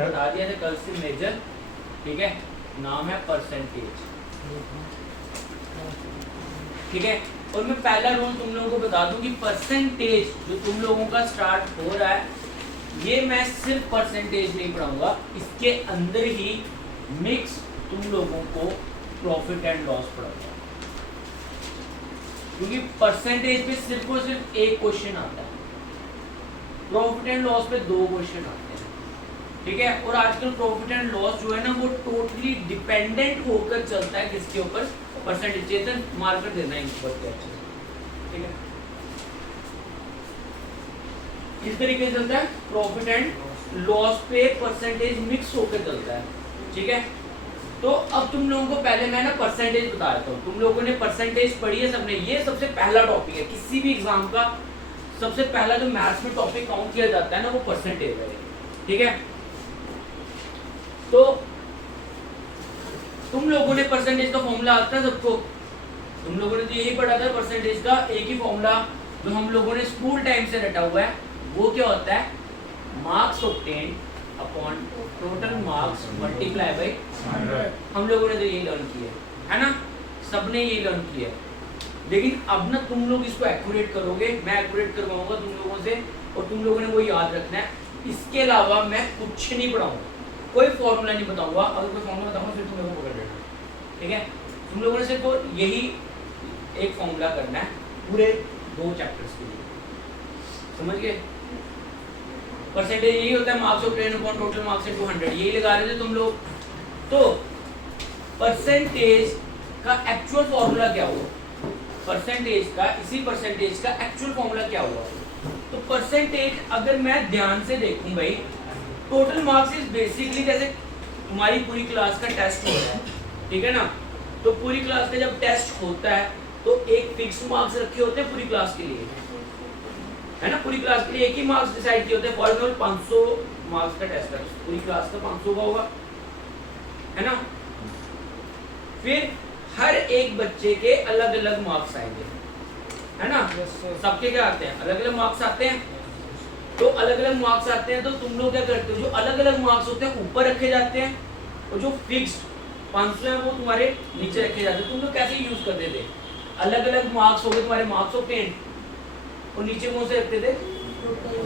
मैंने बता दिया था कल से मेजर, ठीक है, नाम है परसेंटेज, ठीक है। और मैं पहला रूल तुम लोगों को बता दूं कि परसेंटेज जो तुम लोगों का स्टार्ट हो रहा है, ये मैं सिर्फ परसेंटेज नहीं पढ़ाऊंगा, इसके अंदर ही मिक्स तुम लोगों को प्रॉफिट एंड लॉस पढ़ाऊंगा, क्योंकि परसेंटेज पे सिर्फ और सिर्फ एक क्वेश्चन आता है, प्रॉफिट एंड लॉस पे 2 क्वेश्चन आते हैं, ठीक है। और आजकल प्रॉफिट एंड लॉस जो है ना वो टोटली डिपेंडेंट होकर चलता है किसके ऊपर, परसेंटेज। चेतन मार्कर देना है इनको अच्छे से, ठीक है। इस तरीके से चलता है प्रॉफिट एंड लॉस पे परसेंटेज मिक्स होकर चलता है, ठीक है। तो अब तुम लोगों को पहले मैं ना परसेंटेज बता देता हूँ। तुम लोगों ने परसेंटेज पढ़ी है सबने, ये सबसे पहला टॉपिक है किसी भी एग्जाम का, सबसे पहला जो मैथ्स में टॉपिक काउंट किया जाता है ना वो परसेंटेज है, ठीक है। तो तुम लोगों ने परसेंटेज का फॉर्मूला आता है सबको, तुम लोगों ने तो यही पढ़ा था परसेंटेज का एक ही फॉर्मूला जो हम लोगों ने स्कूल टाइम से रटा हुआ है, वो क्या होता है, marks obtain upon total marks multiply by 100। हम लोगों ने तो यही लर्न किया है ना, सबने यही लर्न किया है। लेकिन अब ना तुम लोग इसको एक्यूरेट करोगे, मैं एक्यूरेट करवाऊंगा तुम लोगों से, और तुम लोगों ने वो याद रखना है। इसके अलावा मैं कुछ नहीं पढ़ाऊंगा, कोई फॉर्मूला नहीं बताऊंगा, अगर कोई फॉर्मूला बताऊंगा फिर तुम लोगों को पकड़ लेना, ठीक है। तुम लोगों ने सिर्फ तो यही एक फॉर्मूला करना है पूरे 2 चैप्टर्स के लिए, समझ गए। परसेंटेज यही होता है marks obtain upon total marks into 100, यही लगा रहे थे तुम लोग। तो परसेंटेज का एक्चुअल फॉर्मूला क्या हुआ, परसेंटेज का, इसी परसेंटेज का एक्चुअल फॉर्मूला क्या हुआ। तो परसेंटेज अगर मैं ध्यान से देखूं भाई, टोटल मार्क्स इज बेसिकली जैसे तुम्हारी पूरी क्लास का टेस्ट हो रहा है, ठीक है ना। तो पूरी क्लास का जब टेस्ट होता है तो एक फिक्स मार्क्स रखे होते हैं पूरी क्लास के लिए, है ना, पूरी क्लास के लिए एक ही मार्क्स डिसाइड किए होते हैं। फॉर एग्जाम्पल 500 मार्क्स का टेस्ट है, पूरी क्लास का 500 का होगा, है ना। फिर हर एक बच्चे के अलग अलग मार्क्स आएंगे, है ना, सबके क्या आते हैं, अलग अलग मार्क्स आते हैं। तो अलग अलग मार्क्स आते हैं तो तुम लोग क्या करते हो, जो अलग अलग मार्क्स होते हैं ऊपर रखे जाते हैं, और जो फिक्स्ड 500 है वो तुम्हारे नीचे रखे जाते हैं। तुम लोग कैसे यूज करते थे, अलग अलग मार्क्स हो गए तुम्हारे मार्क्स ऑब्टेन, और नीचे कौन से रखते थे,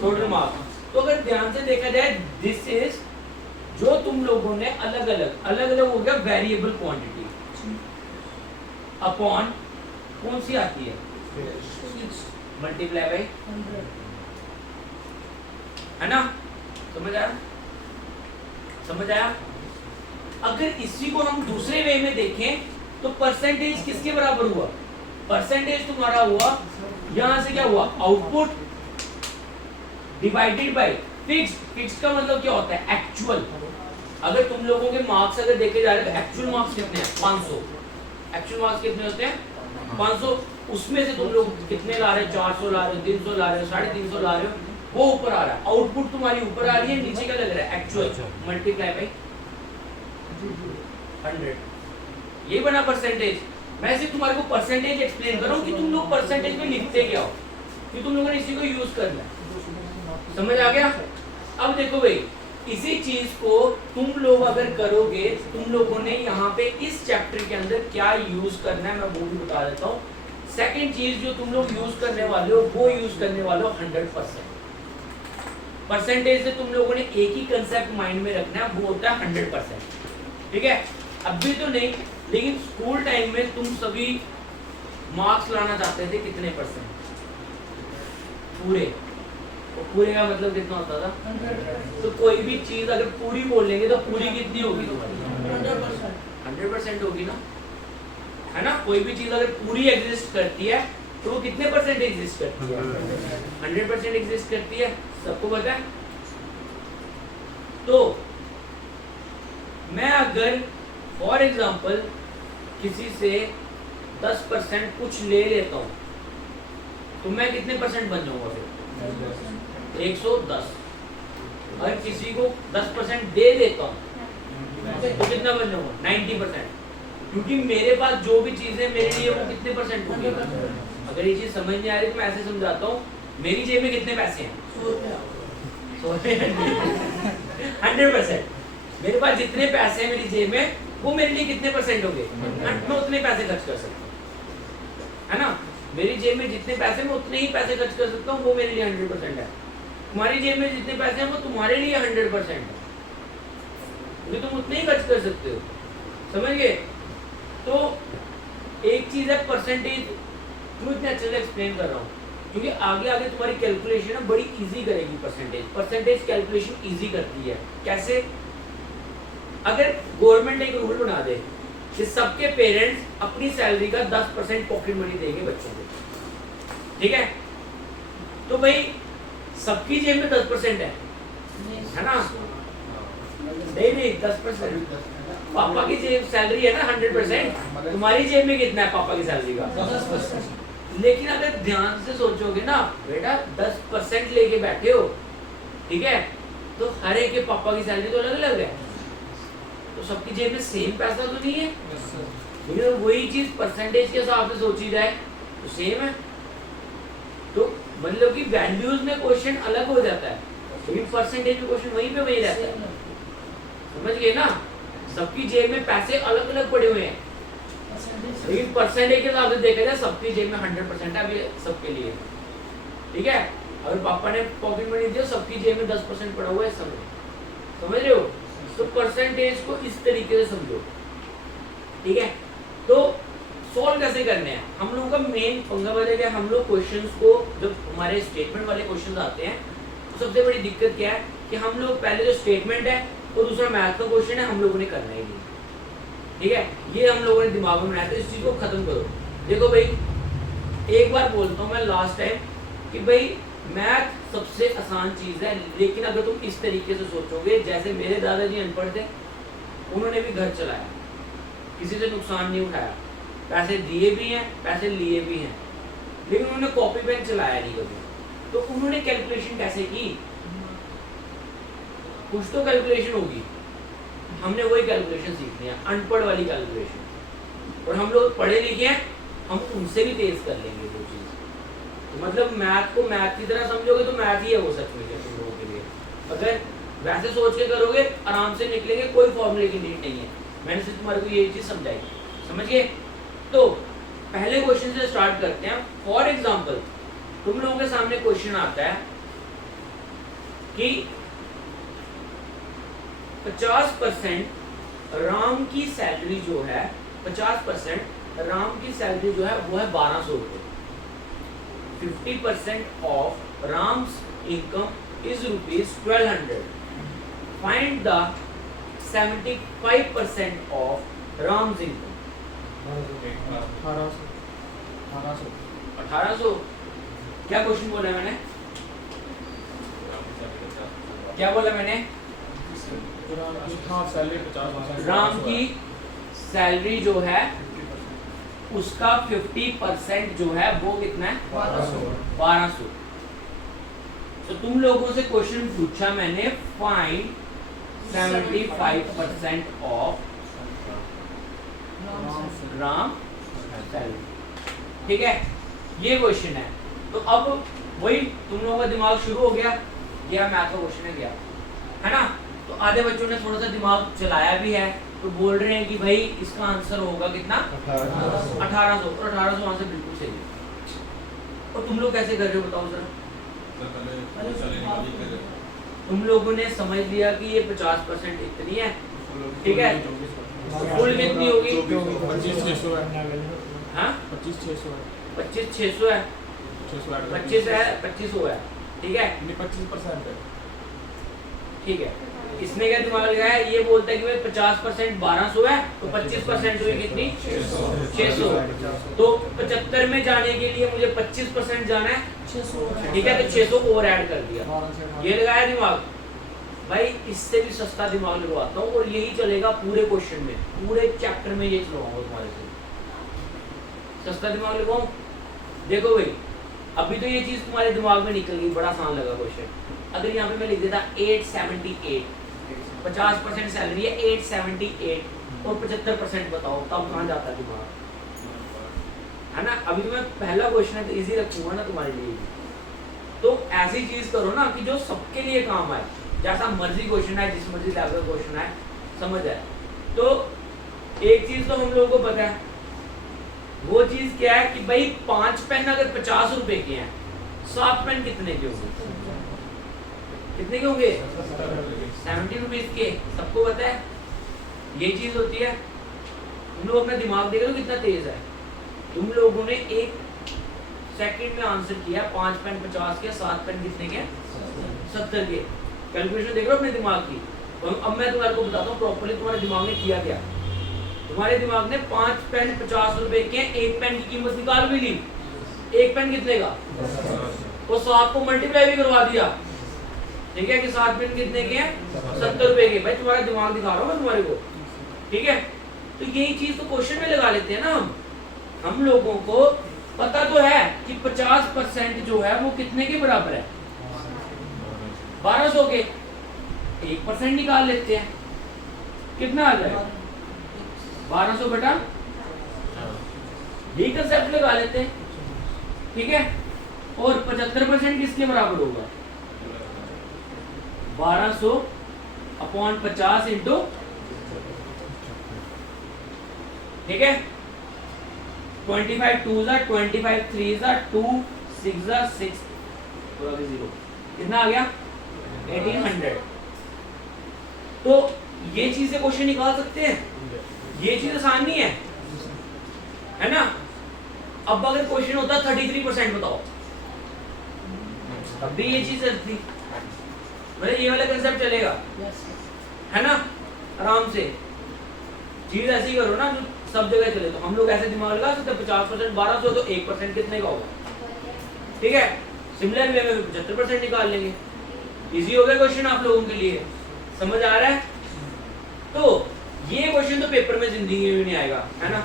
टोटल मार्क्स। तो अगर ध्यान से देखा जाए, दिस इज जो तुम लोगों ने अलग अलग हो गया वेरिएबल क्वांटिटी अपॉन कौन सी आती है, मल्टीप्लाई बाई 100, है ना। समझ आया, समझ आया। अगर इसी को हम दूसरे वे में देखें तो परसेंटेज किसके बराबर हुआ, परसेंटेज तुम्हारा हुआ, यहां से क्या हुआ, output divided by fixed. Fixed का मतलब क्या होता है, एक्चुअल। अगर तुम लोगों के मार्क्स अगर देखे जा रहे हैं तो एक्चुअल मार्क्स कितने हैं, 500। एक्चुअल मार्क्स कितने होते हैं, 500। उसमें से तुम लोग कितने ला रहे हो, 400 ला रहे हो, 300 ला रहे हो, 350 ला रहे हो, वो ऊपर आ रहा है, आउटपुट तुम्हारी ऊपर आ रही है, नीचे का लग रहा है एक्चुअल, मल्टीप्लाई बाय 100। ये बना परसेंटेज। मैं सिर्फ तुम्हारे को परसेंटेज एक्सप्लेन कर रहा हूँ कि तुम लोग परसेंटेज में लिखते क्या हो, कि तुम लोगों ने इसी को यूज करना है। समझ आ गया। अब देखो भाई, इसी चीज को तुम लोग अगर करोगे, तुम लोगों ने यहाँ पे इस चैप्टर के अंदर क्या यूज करना है मैं वो भी बता देता हूँ। सेकंड चीज जो तुम लोग यूज करने वाले हो, वो यूज करने वाले हो 100%। परसेंटेज से तुम लोगों ने एक ही कंसेप्ट माइंड में रखना है, वो होता है 100%, ठीक है। अभी तो नहीं, लेकिन स्कूल टाइम में तुम सभी मार्क्स लाना चाहते थे कितने %, पूरे। और पूरे का मतलब कितना होता था, 100%। तो कोई भी चीज अगर पूरी बोल लेंगे तो पूरी कितनी होगी तुम्हारी, 100% होगी ना, है ना। कोई भी चीज अगर पूरी एग्जिस्ट करती है तो वो कितने % एग्जिस्ट करती है, 100% एग्जिस्ट करती है, सबको पता है। तो मैं अगर फॉर एग्जाम्पल किसी से 10% कुछ ले लेता हूँ तो मैं कितने % बन जाऊंगा फिर, 110। अगर किसी को 10% दे देता हूँ तो कितना बन जाऊंगा, 90%। क्योंकि मेरे पास जो भी चीजें मेरे लिए वो कितने % होंगे। अगर ये चीज समझ नहीं आ रही तो मैं ऐसे समझाता हूँ, मेरी जेब में कितने पैसे हैं, 100 रुपये, 100 रुपये, 100%। मेरे पास जितने पैसे हैं मेरी जेब में वो मेरे लिए कितने परसेंट होंगे, मैं उतने पैसे खर्च कर सकता हूँ, है ना। मेरी जेब में जितने पैसे मैं उतने ही पैसे खर्च कर सकता हूँ, वो मेरे लिए 100% है। तुम्हारी जेब में जितने पैसे हैं वो तुम्हारे लिए 100% है, क्योंकि तुम उतने ही खर्च कर सकते हो, समझ गए। तो एक चीज है परसेंटेज, क्यों इतने अच्छे से एक्सप्लेन कर रहा हूँ, क्योंकि आगे आगे तुम्हारी कैलकुलेशन है बड़ी इजी करेगी। परसेंटेज कैलकुलेशन इजी करती है। कैसे? अगर गवर्नमेंट एक रूल बना दे कि सबके पेरेंट्स अपनी सैलरी का 10% पॉकेट मनी देंगे बच्चों को, ठीक है, तो भाई सबकी जेब में 10% है ना, नहीं 10%। पापा की जेब सैलरी है ना 100%, तुम्हारी जेब में कितना है पापा की सैलरी का? 10%। लेकिन अगर ध्यान से सोचोगे ना बेटा, 10% लेके बैठे हो, ठीक है, तो हर एक के पापा की सैलरी तो अलग अलग है, तो सबकी जेब में सेम पैसा तो नहीं है, लेकिन वही चीज परसेंटेज के हिसाब से सोची जाए तो सेम है। तो मतलब कि वैल्यूज में क्वेश्चन अलग हो जाता है, लेकिन परसेंटेज में क्वेश्चन वहीं पे वही रहता है, समझ गए ना। सबकी जेब में पैसे अलग अलग पड़े हुए हैं, लेकिन परसेंटेज के हिसाब से देखा जाए सबकी जेब में 100% है अभी सबके लिए, ठीक है। अगर पापा ने पॉकेट मनी दिया, सबकी जेब में 10% पड़ा हुआ है, समझ रहे हो। तो परसेंटेज को इस तरीके से समझो, ठीक है। तो सॉल्व कैसे करने हैं, हम लोगों का मेन पंगा बता क्या, हम लोग क्वेश्चंस को, जब हमारे स्टेटमेंट वाले क्वेश्चंस आते हैं तो सबसे बड़ी दिक्कत क्या है कि हम लोग पहले जो स्टेटमेंट है और दूसरा मैथ का क्वेश्चन है हम लोगों ने करना ही नहीं, ठीक है। ये हम लोगों ने दिमाग में बनाया, तो इस चीज को खत्म करो। देखो भाई, एक बार बोलता हूँ मैं लास्ट टाइम कि भाई मैथ सबसे आसान चीज है, लेकिन अगर तुम इस तरीके से सोचोगे, जैसे मेरे दादाजी अनपढ़ थे, उन्होंने भी घर चलाया, किसी से नुकसान नहीं उठाया, पैसे दिए भी हैं पैसे लिए भी हैं, लेकिन उन्होंने कॉपी पेन चलाया नहीं कभी। तो उन्होंने कैलकुलेशन कैसे की, कुछ तो कैलकुलेशन होगी, हमने वही कैलकुलेशन सीखनी है, अनपढ़ वाली कैलकुलेशन। और हम लोग पढ़े लिखे हैं, हम उनसे भी तेज कर लेंगे वो चीज़। तो मतलब मैथ को मैथ की तरह समझोगे तो मैथ ही है वो सच में तुम लोगों के लिए। अगर वैसे सोच के करोगे आराम से निकलेंगे, कोई फॉर्मूले की नीड नहीं है। मैंने सिर्फ तुम्हारे को ये चीज़ समझाई, समझ गए। तो पहले क्वेश्चन से स्टार्ट करते हैं। फॉर एग्जाम्पल तुम लोगों के सामने क्वेश्चन आता है कि 50% राम की सैलरी जो है, 50% राम की सैलरी जो है वो है 1200 रुपये। 50% of Ram's income is ₹1200। Find the 75% of Ram's income. 1800। क्या क्वेश्चन बोला मैंने, क्या बोला मैंने? राम की सैलरी जो है उसका 50% जो है वो कितना है? 1200। तो तुम लोगों से क्वेश्चन पूछा मैंने, फाइंड 75% ऑफ राम सैलरी, ठीक है, ये क्वेश्चन है। तो अब वही तुम लोगों का दिमाग शुरू हो गया, मैथ का क्वेश्चन है गया, है ना। तो आधे बच्चों ने थोड़ा सा दिमाग चलाया भी है, तो बोल रहे हैं कि भाई इसका आंसर होगा कितना? 1800। और 1800 आंसर बिल्कुल सही है। और तुम लोग कैसे कर रहे हो बताओ जरा? तुम लोगों ने समझ लिया कि ये 50% इतनी है, ठीक है, फुल कितनी होगी? 25,600 है। हाँ 25,600 है। 25,600 है, 25 है, 2500 है, ठीक है, 25% है, ठीक है। इसने क्या दिमाग लगाया, ये बोलता है कि भाई 50% 1200 है, तो 25% हुई कितनी? 600। तो 75 में जाने के लिए मुझे 25% जाना है, 600, ठीक है, तो 600 और ऐड कर दिया, ये लगाया दिमाग। भाई इससे भी सस्ता दिमाग लगवाता हूँ और यही चलेगा पूरे क्वेश्चन में, पूरे चैप्टर में ये चलवाऊंगा तुम्हारे से, सस्ता दिमाग लगाऊं। देखो भाई अभी तो ये चीज तुम्हारे दिमाग में निकल गई, बड़ा आसान लगा क्वेश्चन। अगर यहाँ पे मैं लिख देता 878, 50% सैलरी है 878 और 75% बताओ, तब कहाँ जाता है दिमाग, है ना। अभी तो मैं पहला क्वेश्चन है तो इजी रखूंगा ना तुम्हारे लिए। तो ऐसी चीज करो ना कि जो सबके लिए काम आए, जैसा मर्जी क्वेश्चन है, जिस मर्जी लेवल का क्वेश्चन है, समझ आए। तो एक चीज तो हम लोगों को पता है, वो चीज क्या है कि भाई 5 पेन अगर 50 रुपए के हैं, 7 पेन कितने के होंगे? कितने के होंगे? 70 रुपीज के। सबको पता है ये चीज होती है। तुम लोग अपना दिमाग देख लो कितना तेज है। तुम लोगों ने 1 सेकंड में आंसर किया, 5 पेन 50 के, 7 पेन कितने के? 70 के। कैलकुलेशन देख लो अपने दिमाग की। तो अब मैं तुम्हारे को बताता हूँ प्रॉपर्ली तुम्हारे दिमाग ने किया क्या। तुम्हारे दिमाग ने 5 पेन 50 रुपए के, 1 पेन की कीमत निकाल भी ली। 1 पेन कितने का? और 7 को मल्टीप्लाई भी करवा दिया। ठीक है कि 7 पेन कितने के हैं? 70 रुपए के। भाई तुम्हारा दिमाग दिखा रहा हूँ मैं तुम्हारे को। ठीक है, तो यही चीज तो क्वेश्चन में लगा लेते हैं ना हम लोगों को पता तो है कि 50% जो है वो कितने के बराबर है? 1200 के। 1% निकाल लेते हैं, कितना आ जाएगा? 1200 बटा, यही कंसेप्ट लगा लेते हैं। ठीक है, और 75% किसके बराबर होगा? 1200 अपॉन 50 इंटू, ठीक है, 25 2 जा 25 3 जा 2 6 जा 6 पूरा भी 0, कितना आ गया? 1800। तो ये चीज से क्वेश्चन निकाल सकते हैं। ये चीज आसान नहीं है ना। अब अगर क्वेश्चन होता 33% बताओ, अब भी ये चीज चलती, मतलब ये वाला कंसेप्ट चलेगा, है ना। आराम से चीज ऐसी करो ना जो सब जगह चले। तो हम लोग ऐसे दिमाग लगा सकते 50% 1200 तो 1% कितने का होगा? ठीक है, सिमिलर वे में 75% निकाल लेंगे। इजी हो गया क्वेश्चन आप लोगों के लिए, समझ आ रहा है। तो ये क्वेश्चन तो पेपर में जिंदगी में भी नहीं आएगा, है ना।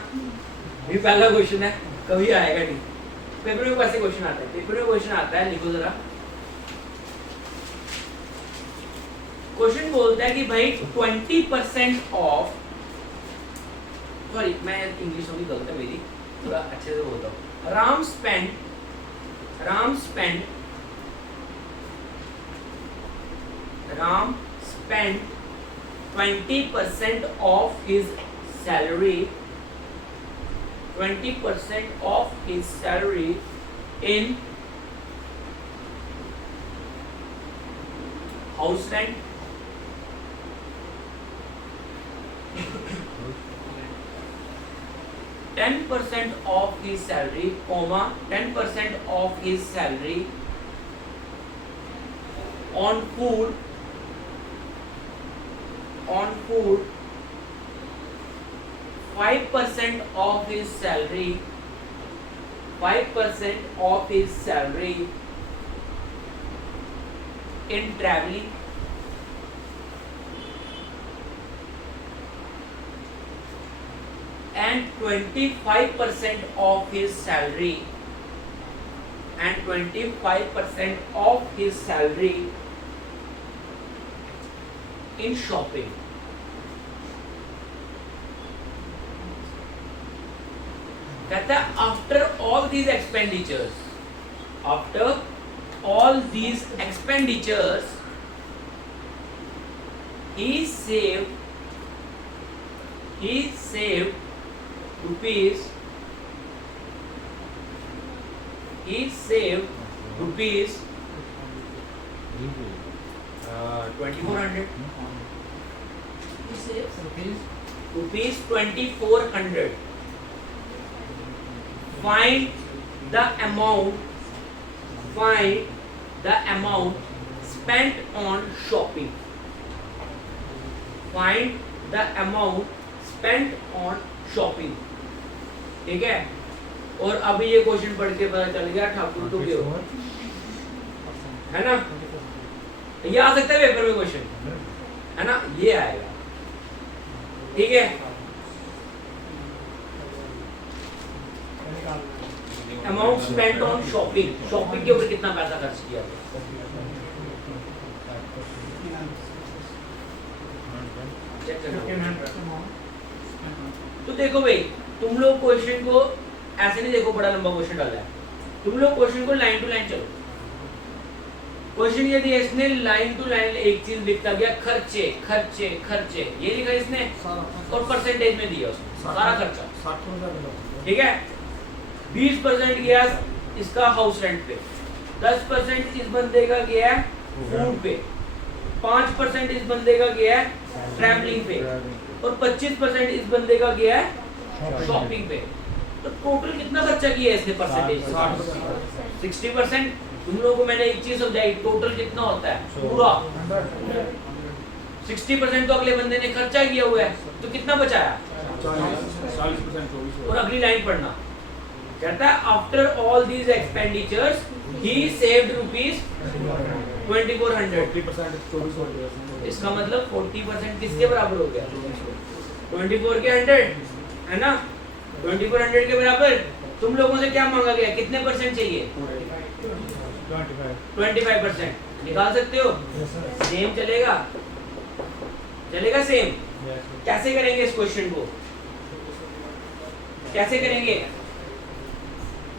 ये पहला क्वेश्चन है, कभी आएगा नहीं। पेपर में कैसे क्वेश्चन आता है? पेपर में क्वेश्चन आता है, लिखो जरा। क्वेश्चन बोलता है कि भाई 20% ऑफ, सॉरी मैं इंग्लिश में गलत है मेरी, थोड़ा अच्छे से बोलता हूँ। Ram spend 20% of his salary, 20% of his salary in house rent, 10% of his salary, 10% of his salary on food, 5% of his salary, 5% of his salary in traveling, and 25% of his salary, and 25% of his salary in shopping. कहता है after all these expenditures, he saved rupees 2400, rupees 2400. Find the amount spent on shopping. Find the amount spent on shopping. ठीक है, और अभी ये question पढ़ के पता चल गया ठाकुर तो क्यों, है ना। ये आ सकता है पेपर में क्वेश्चन, है ना, ये आएगा। ठीक है, amount spent on shopping, shopping के ऊपर कितना पैसा खर्च किया गया। तो देखो भाई, तुम लोग क्वेश्चन को ऐसे नहीं देखो बड़ा लंबा क्वेश्चन डाला है, तुम लोग क्वेश्चन को लाइन टू लाइन चलो। क्वेश्चन ये दिया इसने, लाइन टू लाइन एक चीज लिखता गया, खर्चे खर्चे खर्चे, ये लिखा इसने और परसेंटेज में दिया उसने सारा खर्चा। 60,000 ठीक है, 20% गया इसका हाउस रेंट पे, 10% इस बंदे का गया है फूड पे, 5% इस बंदे का गया है ट्रैवलिंग पे और 25% इस बंदे का गया है शॉपिंग पे। तो टोटल कितना खर्चा किया है इसने परसेंटेज? 60%। तुम लोगों को मैंने एक चीज समझाई, टोटल कितना होता है पूरा 60% तो अगले बंदे ने खर्चा किया हुआ है, तो कितना बचाया? 40%। और अगली लाइन पढ़ना, कहता है after all these expenditures he saved rupees 2400। 40% इसका मतलब 40% किसके बराबर हो गया? 24 के 100 है ना, 2400 के बराबर। तुम लोगों से क्या मांगा गया, कितने परसेंट चाहिए? 25%। निकाल सकते हो? सेम चलेगा, चलेगा सेम। कैसे करेंगे इस क्वेश्चन को, कैसे करेंगे?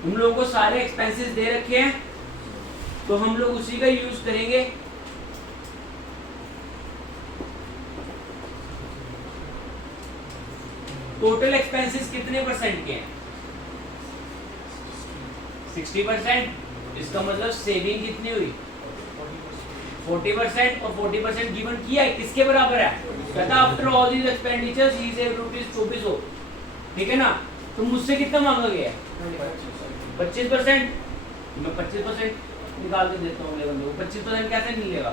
तुम लोगों को सारे एक्सपेंसेस दे रखे हैं तो हम लोग उसी का यूज करेंगे। टोटल एक्सपेंसेस कितने परसेंट के हैं? 60%। इसका मतलब सेविंग कितनी हुई? 40%। और 40% गिवन किया है, किसके बराबर है? कहता after all these expenditures he saved rupees 2400। ठीक है ना, तो मुझसे कितना मांगा गया? 25%। मैं 25% निकाल के देता हूँ अगले बंदे को। 25% कैसे मिलेगा?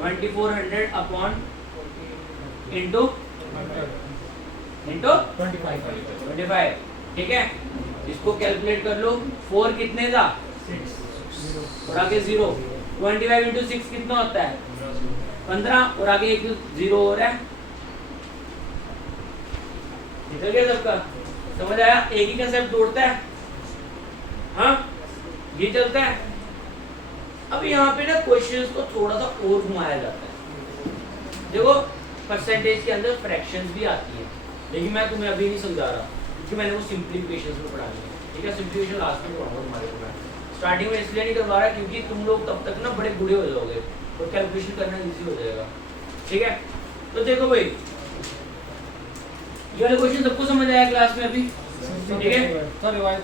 2400 अपॉन इंटू 25। ठीक है, इसको कैलकुलेट कर लो। 4 कितने था? 6 और आगे 0। 25 इंटू 6 कितना होता है? 15 और आगे एक 0 हो रहा है। निकल गया सबका? समझ आया? एक ही कंसेप्ट तोड़ता है, हाँ ये चलता है। अब यहाँ पे ना क्वेश्चंस को थोड़ा सा और घुमाया जाता है। देखो परसेंटेज के अंदर फ्रैक्शंस भी आती है, लेकिन मैं तुम्हें अभी नहीं समझा रहा क्योंकि मैंने वो सिंप्लीफिकेशंस में पढ़ानी है। ठीक है, सिंप्लीफिकेशन लास्ट में पढ़ाऊंगा तुम्हारे को। मैं स्टार्टिंग में इसलिए नहीं करवा रहा क्योंकि तुम लोग तब तक ना बड़े बूढ़े हो जाओगे और कैलकुलेशन करना इजी हो जाएगा। ठीक है, तो देखो भाई ये वाला क्वेश्चन सबको समझ आया क्लास में अभी? ठीक है, सर रिवाइज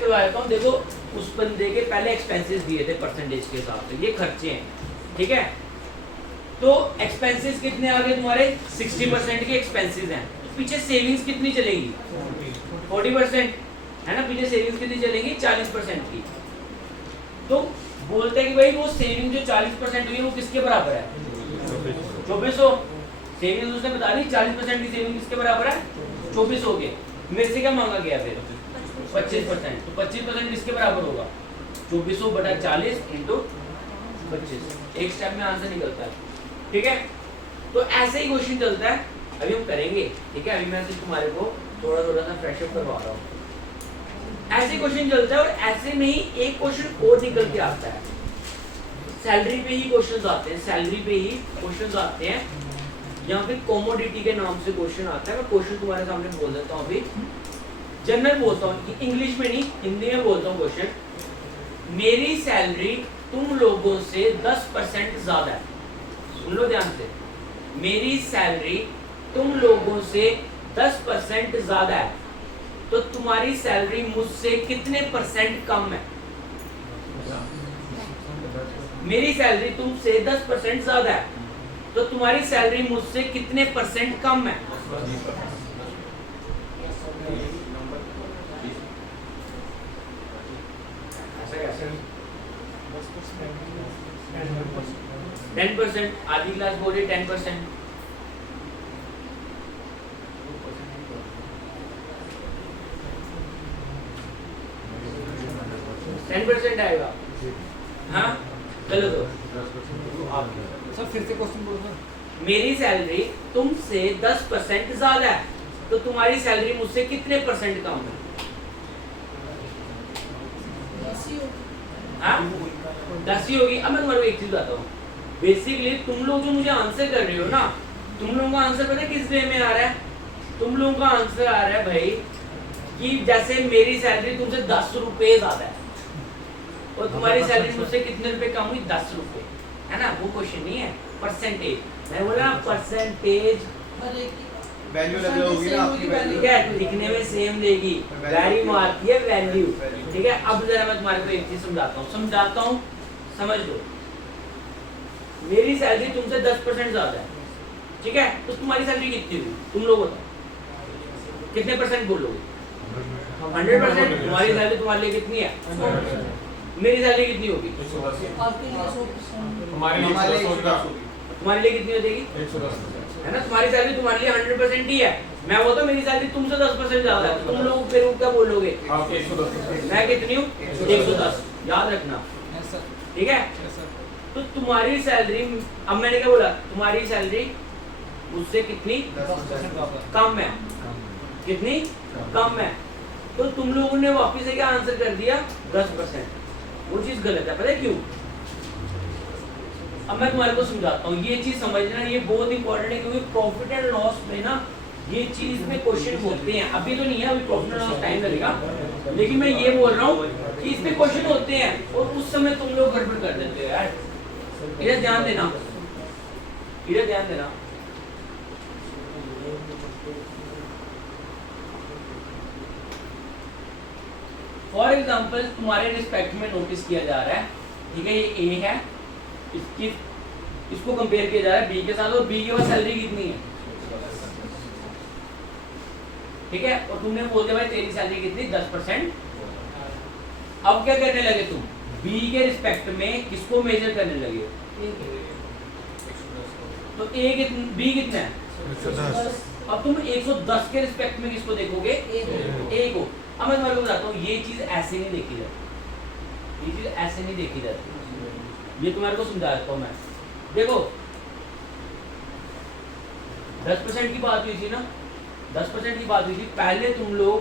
करवा देता हूँ। देखो उस बंदे के पहले एक्सपेंसेस दिए थे परसेंटेज के हिसाब से, ये खर्चे हैं। ठीक है, तो एक्सपेंसेस कितने आ गए तुम्हारे? 60% के एक्सपेंसेस हैं। तो पीछे सेविंग्स कितनी चलेगी? 40% है ना। पीछे सेविंग्स कितनी चलेगी? 40% की। तो बोलते हैं कि भाई वो सेविंग जो 40% हुई है वो किसके बराबर है? 2400। सेविंग उसने बता दी, 40% की सेविंग किसके बराबर है? 2400 के। मेरे से क्या मांगा गया फिर? 25%। तो 25% किसके बराबर होगा? 2400 बटा 40 इंटू 25। एक स्टेप में आंसर निकलता है। ठीक है, तो ऐसे ही क्वेश्चन चलता है, अभी हम करेंगे। ठीक है, अभी मैं सिर्फ तुम्हारे को थोड़ा थोड़ा सा फ्रेशअप करवा रहा हूँ। ऐसे क्वेश्चन चलता है और ऐसे में ही एक क्वेश्चन और निकल के आता है। सैलरी पे ही क्वेश्चंस आते हैं, सैलरी पे ही क्वेश्चंस आते हैं, यहाँ पे कॉमोडिटी के नाम से क्वेश्चन आता है। मैं क्वेश्चन तुम्हारे सामने बोल देता हूँ अभी, जनरल बोलता हूँ, इंग्लिश में नहीं हिंदी में बोलता हूँ क्वेश्चन। मेरी सैलरी तुम लोगों से 10% ज्यादा है। सुन लो ध्यान से, मेरी सैलरी तुम लोगों से 10% ज्यादा है, तो तुम्हारी सैलरी मुझसे कितने परसेंट कम है? मेरी सैलरी तुमसे 10% ज्यादा है, तो तुम्हारी सैलरी मुझसे कितने परसेंट कम है? ऐसा 10%। आधी क्लास बोले 10%। आएगा। हाँ चलो तो सर फिर से क्वेश्चन बोलो सर। मेरी सैलरी तुमसे 10% ज्यादा है, तो तुम्हारी सैलरी मुझसे कितने परसेंट कम है? हाँ 10 ही होगी। अब मैं तुम्हारे को एक चीज बताता हूँ, बेसिकली तुम लोग जो मुझे आंसर कर रहे हो ना, तुम लोगों का आंसर पता है किस वे में आ रहा है? तुम लोगों का आंसर आ रहा है भाई कि जैसे मेरी सैलरी तुमसे 10 रुपए ज्यादा है और तुम्हारी सैलरी मुझसे कितने रुपए कम हुई, 10 रुपए, है ना? वो क्वेश्चन नहीं है, परसेंटेज। मैं बोला परसेंटेज वैल्यू लगी होगी ना आपकी वैल्यू। ठीक है, लिखने में सेम देगी, वैरी मार्क है वैल्यू। ठीक है, अब जरा मैं तुम्हारे को एक चीज समझाता हूँ, समझ लो। मेरी सैलरी तुमसे 10% ज्यादा है, ठीक है? तो तुम्हारी सैलरी कितनी हुई, तुम लोग बताओ, कितने परसेंट बोलोगे? 100%। तुम्हारी सैलरी तुम्हारे लिए कितनी है? मेरी सैलरी कितनी होगी? हमारे लिए 110 होगी। तुम्हारे लिए कितनी हो जाएगी? 110 है ना? तुम्हारी सैलरी तुम्हारे लिए 100% ही है। मैं बोलता हूँ मेरी सैलरी तुमसे 10% ज्यादा है, तुम लोग फिर क्या बोलोगे? आप 110 मैं कितनी हूँ? 110। याद रखना, ठीक है? तो तुम्हारी सैलरी, अब मैंने क्या बोला, तुम्हारी सैलरी मुझसे कितनी 10% कम है, कितनी कम है, तो तुम लोगों ने वापिस से क्या आंसर कर दिया? 10%। वो चीज गलत है, पता है क्यों? अब मैं तुम्हारे को समझाता हूँ, ये चीज समझना, ये बहुत इंपॉर्टेंट है, क्योंकि प्रॉफिट एंड लॉस में ना ये चीज में क्वेश्चन होते हैं। अभी तो नहीं है, अभी प्रॉफिट एंड लॉस टाइम लगेगा, लेकिन मैं ये बोल रहा हूँ कि इसमें क्वेश्चन होते हैं और उस समय तुम लोग गड़बड़ कर देते हो यार। इधर ध्यान देना, इधर ध्यान देना। फॉर एग्जाम्पल तुम्हारे रिस्पेक्ट में नोटिस किया जा रहा है, ठीक है? ये ए है, इसको कंपेयर किया जा रहा है बी के साथ, और बी के पास सैलरी कितनी है, ठीक है? और तुमने बोल दिया भाई तेरी सैलरी कितनी, 10%। अब क्या करने लगे तुम? बी के रिस्पेक्ट में किसको मेजर करने लगे? तो बी कितना है? 110। अब तुम 110 के रिस्पेक्ट में किसको देखोगे? ए को। अब मैं तुम्हारे को बताता हूँ, ये चीज ऐसे नहीं देखी जाती, ये चीज ऐसे नहीं देखी जाती, ये तुम्हारे को समझा देता हूँ मैं। देखो 10% की बात हुई थी ना, 10% की बात हुई थी। पहले तुम लोग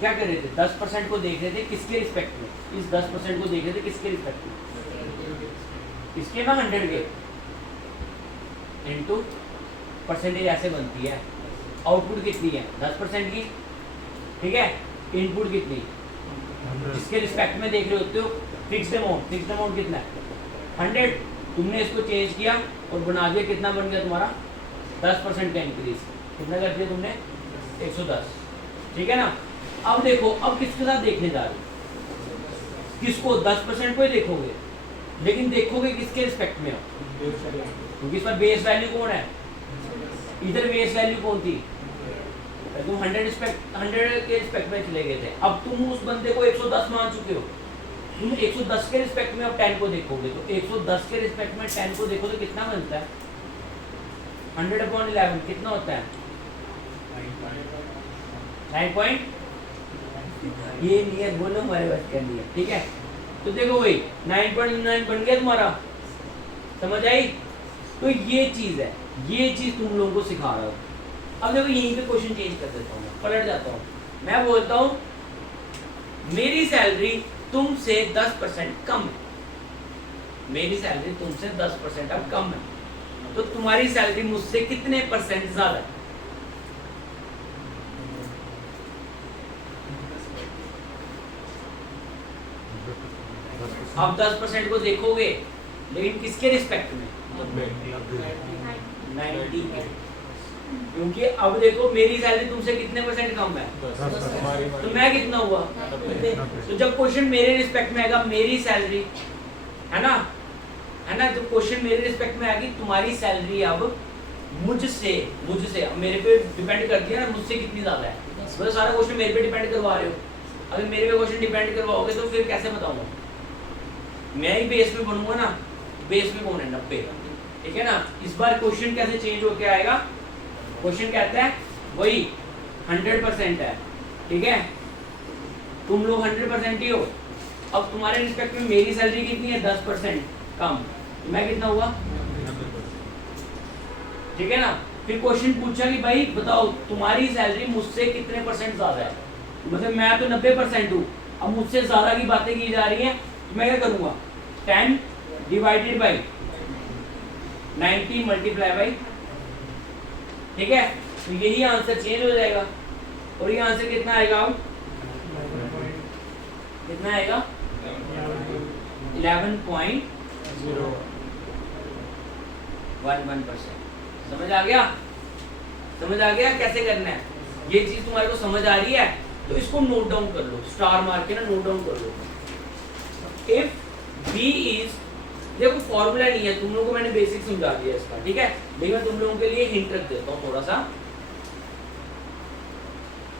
क्या कर रहे थे? 10% को देख रहे थे किसके रिस्पेक्ट में? इस 10% को देख रहे थे किसके रिस्पेक्ट में? इसके ना 100 के इनटू परसेंटेज ऐसे बनती है। आउटपुट कितनी है? 10% की, ठीक है? इनपुट कितनी? इसके रिस्पेक्ट में देख रहे होते हो। फिक्स्ड अमाउंट कितना है? 100। तुमने इसको चेंज किया और बना दिया, कितना बन गया तुम्हारा? 10% का इंक्रीज। कितना कर दिया तुमने? 110, ठीक है ना? अब देखो, अब किसके साथ देखने जा रहे हो? किसको? 10% को ही देखोगे, लेकिन देखोगे किसके रिस्पेक्ट में हो? क्योंकि इस पर बेस वैल्यू कौन है? इधर बेस वैल्यू कौन थी? तुम 100 के रिस्पेक्ट में चले गए थे। अब तुम उस बंदे को 110 मान चुके हो, तुम 110 के रिस्पेक्ट में अब 10 को देखोगे, तो 110 के रिस्पेक्ट में 10 को देखो तो कितना बनता है? 100/11 कितना होता है? 9 पॉइंट। ये नहीं है, बोलो हमारे बस कर दिया, ठीक है? तो देखो वही 9.9 बन गया तुम्हारा, समझ आई? तो ये चीज है, ये चीज तुम लोगों को सिखा रहा हूँ। अब देखो यहीं पे क्वेश्चन चेंज कर देता हूँ, पलट जाता हूँ। मैं बोलता हूँ मेरी सैलरी तुमसे 10% कम है, मेरी सैलरी तुमसे 10% अब कम है, तो तुम्हारी सैलरी मुझसे कितने % ज्यादा है? आप 10% को देखोगे, लेकिन किसके रिस्पेक्ट में? 90 के। क्योंकि अब देखो मेरी सैलरी तुमसे कितने % कम है, तो मैं कितना हुआ? तो जब क्वेश्चन मेरे रिस्पेक्ट में आएगा, मेरी सैलरी, है ना, जब क्वेश्चन मेरे रिस्पेक्ट में आएगी, तुम्हारी सैलरी अब मुझसे अब मेरे पे डिपेंड करती है ना, मुझसे कितनी ज्यादा है। मतलब सारा क्वेश्चन मेरे पे डिपेंड करवा रहे हो। अगर मेरे पे क्वेश्चन डिपेंड करवाओगे तो फिर कैसे बताऊंगा? मैं ही बेस में बनूंगा ना, बेस में कौन है? 90, ठीक है ना? इस बार क्वेश्चन कैसे चेंज होके आएगा? क्वेश्चन कहता है वही 100% है, ठीक है? तुम लोग 100% ही हो। अब तुम्हारे रिस्पेक्ट में मेरी सैलरी कितनी है? 10% कम, तो मैं कितना हुआ? ठीक है ना? फिर क्वेश्चन पूछा कि भाई बताओ तुम्हारी सैलरी मुझसे कितने % ज्यादा है? मतलब मैं तो 90% हूँ, अब मुझसे ज्यादा की बातें की जा रही हैं, तो मैं क्या करूँगा? 10 डिवाइडेड बाई 90 मल्टीप्लाई बाई, ठीक है? तो यही आंसर चेंज हो जाएगा। और ये आंसर कितना आएगा? अब कितना आएगा? 11.11%। समझ आ गया? समझ आ गया कैसे करना है? ये चीज तुम्हारे को समझ आ रही है तो इसको नोट डाउन कर लो, स्टार मार के ना नोट डाउन कर लो। इफ बी इज, देखो फॉर्मूला नहीं है, तुम लोगों को मैंने बेसिक समझा दिया इसका, ठीक है, लेकिन मैं तुम लोगों के लिए हिंट रख देता हूँ थोड़ा सा।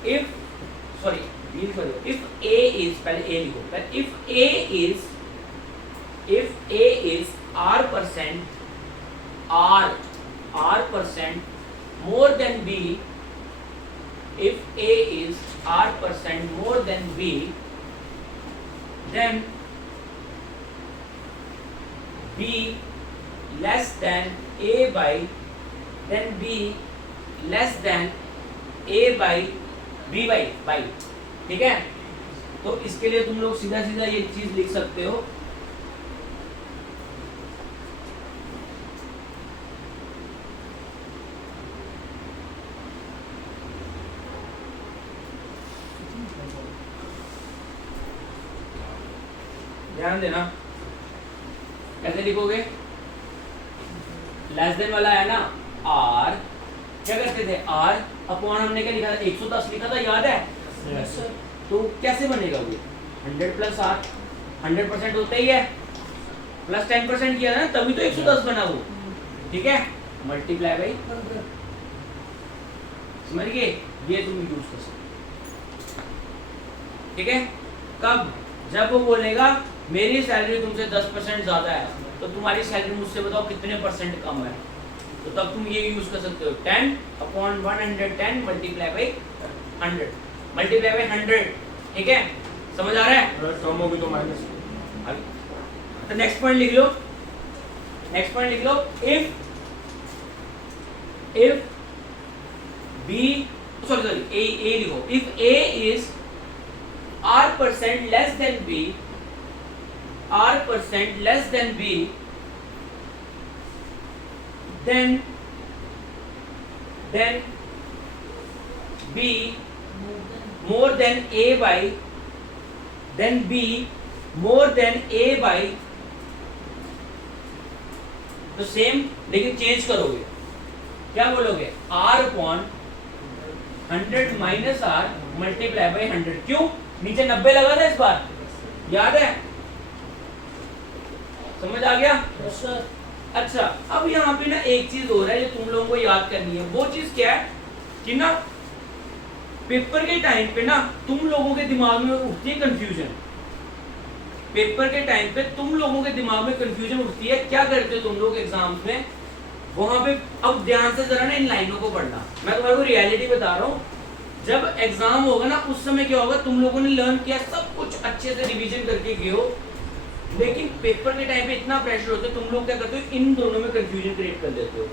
If sorry if A is, पहले ए लिखो, पहले if A is r% more than b, if a is r% more than b, then b less than a by, then b less than a by b by, ठीक है? तो इसके लिए तुम लोग सीधा सीधा ये चीज लिख सकते हो, ध्यान देना कैसे लिखोगे। लेस देन वाला है ना r, क्या करते थे r अपॉन, हमने क्या लिखा था 110 लिखा था, याद है? तो कैसे बनेगा वो 100 प्लस r, 100% होता ही है, प्लस 10% किया ना तभी तो 110 बना वो, ठीक है, मल्टीप्लाई बाई, समझ गए? ये तुम यूज कर सकते, ठीक है। कब? जब वो बोलेगा मेरी सैलरी तुमसे 10% ज्यादा है, तो तुम्हारी सैलरी मुझसे बताओ कितने परसेंट कम है, तो तब तुम ये यूज कर सकते हो 10 upon 110 multiply by 100, multiply by 100, ठीक है? समझ आ रहा है? कम होगी तो माइनस। तो नेक्स्ट पॉइंट लिख लो, नेक्स्ट पॉइंट लिख लो, इफ बी, सॉरी ए लिखो, if A is r% less than b, r% less than b, then b more than a by, then b more than a by, तो same लेकिन change करोगे, क्या बोलोगे? r upon 100 minus r multiply by 100, क्यों? नीचे 90 लगा था इस बार, याद है? समझ आ गया? अच्छा, अब यहाँ पे ना एक चीज हो रहा है जो तुम लोगों को याद करनी है, वो चीज क्या है कि ना पेपर के टाइम पे ना तुम लोगों के दिमाग में उठती है कंफ्यूजन, पेपर के टाइम पे तुम लोगों के दिमाग में कंफ्यूजन उठती है, क्या करते हो तुम लोग एग्जाम्स में वहां पे? अब ध्यान से जरा ना इन लाइनों को पढ़ना, मैं तुम्हारे को रियलिटी बता रहा हूँ, जब एग्जाम होगा ना उस समय क्या होगा, तुम लोगों ने लर्न किया, सब कुछ अच्छे से रिवीजन करके गए हो, लेकिन पेपर के टाइम पे इतना प्रेशर होता है, तुम लोग क्या करते हो, इन दोनों में कंफ्यूजन क्रिएट कर देते हो।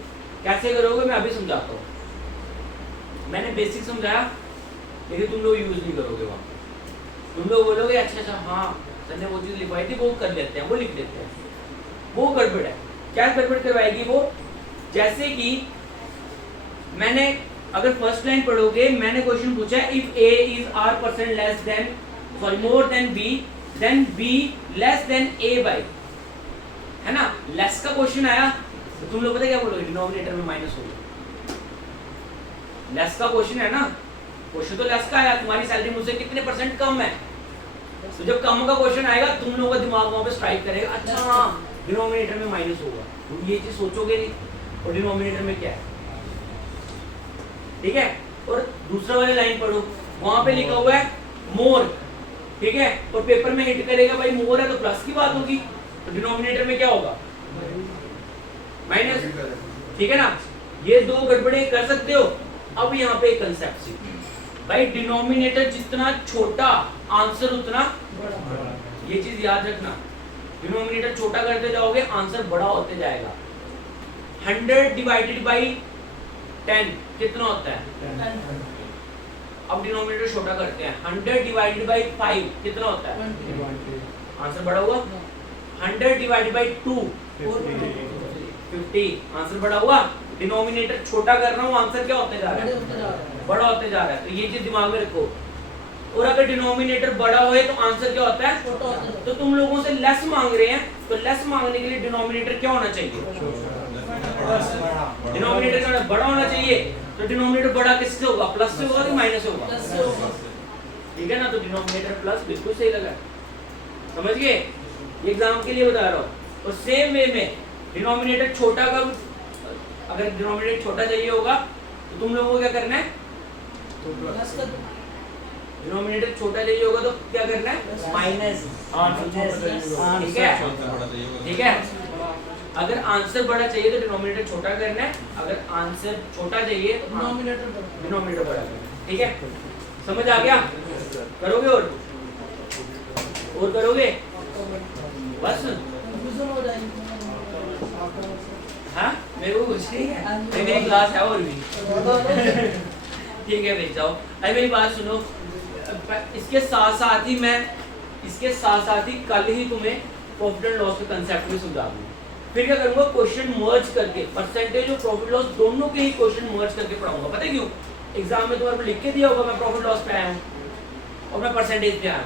कैसे करोगे मैं अभी समझाता हूँ, मैंने बेसिक समझाया लेकिन तुम लोग यूज नहीं करोगे, वहाँ तुम लोग बोलोगे अच्छा हाँ सर ने वो चीज़ लिखवाई थी, वो कर लेते हैं, वो लिख लेते हैं, वो गड़बड़ है। क्या गड़बड़ करवाएगी वो? जैसे कि मैंने अगर फर्स्ट लाइन पढ़ोगे, मैंने क्वेश्चन पूछा if a is r% less than, sorry more than b, then b less than a बाई, है ना? लेस का क्वेश्चन आया तो तुम लोग पता क्या बोलोगे? डिनोमिनेटर में माइनस होगा, लेस का क्वेश्चन है ना, क्वेश्चन तो लेस का आया, तुम्हारी सैलरी मुझसे कितने परसेंट कम है, तो जब कम का क्वेश्चन आएगा तुम लोगों का दिमाग वहां पे स्ट्राइक करेगा, अच्छा हाँ डिनोमिनेटर में माइनस होगा, तुम ये चीज सोचोगे नहीं, और डिनोमिनेटर में क्या है, ठीक है? और दूसरा वाली लाइन पढ़ो, वहां पे लिखा हुआ है मोर, ठीक है, और पेपर में हिट करेगा भाई मोर है तो प्लस की बात होगी, तो डिनोमिनेटर में क्या होगा? माइनस, ठीक है ना? ये दो गड़बड़े कर सकते हो। अब यहाँ पे एक कंसेप्ट सीखो भाई, डिनोमिनेटर जितना छोटा आंसर उतना बड़ा, ये चीज याद रखना, डिनोमिनेटर छोटा करते जाओगे आंसर बड़ा होते जाएगा। 100 डिवाइडेड बाई 10 कितना होता है? अब डिनोमिनेटर छोटा करते हैं, 100 डिवाइडेड बाई 5 कितना होता है? आंसर बड़ा हुआ। 100 डिवाइडेड बाई 2 50, आंसर बड़ा हुआ। डिनोमिनेटर छोटा कर रहा हूँ, आंसर क्या होते जा रहा है? बड़ा होते जा रहा है। तो ये चीज दिमाग में रखो, और अगर डिनोमिनेटर बड़ा होए तो आंसर क्या होता है? छोटा होता है। तो तुम लोगों से लेस मांग रहे हैं, तो लेस मांगने के लिए डिनोमिनेटर क्या होना चाहिए? डिनोमिनेटर का बड़ा होना चाहिए। तो डिनोमिनेटर बड़ा किससे होगा? प्लस से होगा कि माइनस से होगा? प्लस से होगा। ठीक है ना, तो डिनोमिनेटर प्लस बिल्कुल सही लगा, समझ गए? ये एग्जाम के लिए बता रहा हूँ। और सेम वे में डिनोमिनेटर छोटा का, अगर डिनोमिनेटर छोटा चाहिए होगा तो तुम लोगों को क्या करना है? प्लस कर दो। डिनोमिनेटर छोटा चाहिए होगा तो क्या करना है? माइनस। ठीक है, ठीक है। अगर आंसर बड़ा चाहिए तो डिनोमिनेटर छोटा करना है, अगर आंसर छोटा चाहिए तो डिनोमिनेटर बड़ा। डिनोमिनेटर बड़ा करना है। ठीक है, समझ आ गया? करोगे और करोगे बस? कंफ्यूजन हो जाएगी। हाँ, मेरे को कुछ नहीं है, मेरी क्लास है और भी। ठीक है भाई, जाओ। अरे मेरी बात सुनो, इसके साथ साथ ही कल ही तुम्हें प्रॉफिट एंड लॉस के कंसेप्ट भी समझा दूंगा। फिर क्या करूंगा? क्वेश्चन मर्ज करके, परसेंटेज और प्रॉफिट लॉस दोनों के ही क्वेश्चन मर्ज करके पढ़ाऊंगा। पता है क्यों? एग्जाम में तुम्हारे को लिख के दिया होगा मैं प्रॉफिट लॉस पे आया हूँ और मैं परसेंटेज पे आया हूँ,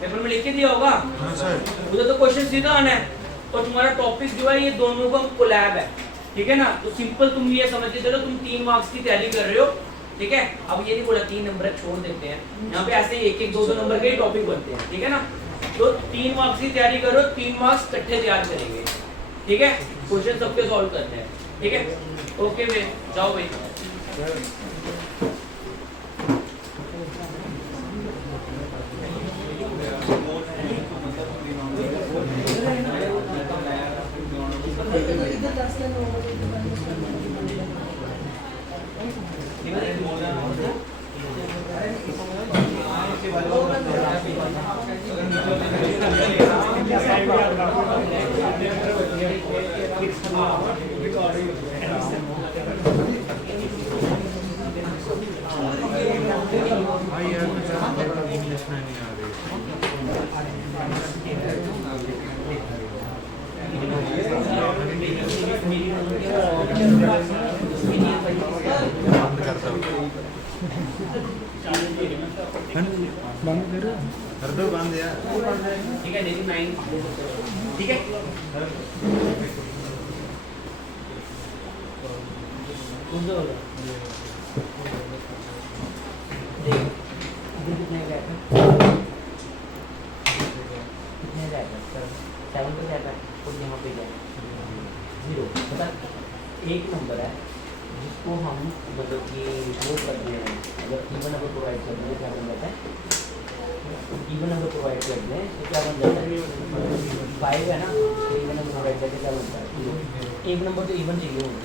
पेपर में लिख के दिया होगा। हाँ सर। उधर तो क्वेश्चन सीधा आना है, और तुम्हारा टॉपिक जो है ये दोनों का कोलैब है। ठीक है ना, तो सिंपल तुम ये समझ के चलो, तुम 3 मार्क्स की तैयारी कर रहे हो। ठीक है, अब ये नहीं बोला 3 नंबर छोड़ देते हैं, यहाँ पे ऐसे एक एक 2-2 नंबर के ही टॉपिक बनते हैं। ठीक है ना, तो 3 मार्क्स की तैयारी करो, 3 मार्क्स इकट्ठे तैयार करेंगे। ठीक है, क्वेश्चन सबके सॉल्व करते हैं। ठीक है, ओके भाई, जाओ भाई। इधर 10 लाइन होगा तो इधर minus करना भाई यार मुझे इंग्लिश में नहीं आ रही। बंद करता हूँ। बंद करो, कर दो बंद यार। ठीक है, डेली 9 ठीक है। कितने जाएगा? सेवन पे जाता है और यहाँ पे जाएगा 0। मतलब एक नंबर है जिसको हम मतलब कि वो करते हैं, अगर इवन नंबर प्रोवाइड करते हैं क्या बन जाता है? इवन नंबर प्रोवाइड करते हैं तो क्या बन जाता है? 5 है ना, तो इवन नंबर प्रोवाइड करके क्या बनता है? 0। एक नंबर तो इवन चाहिए होगा,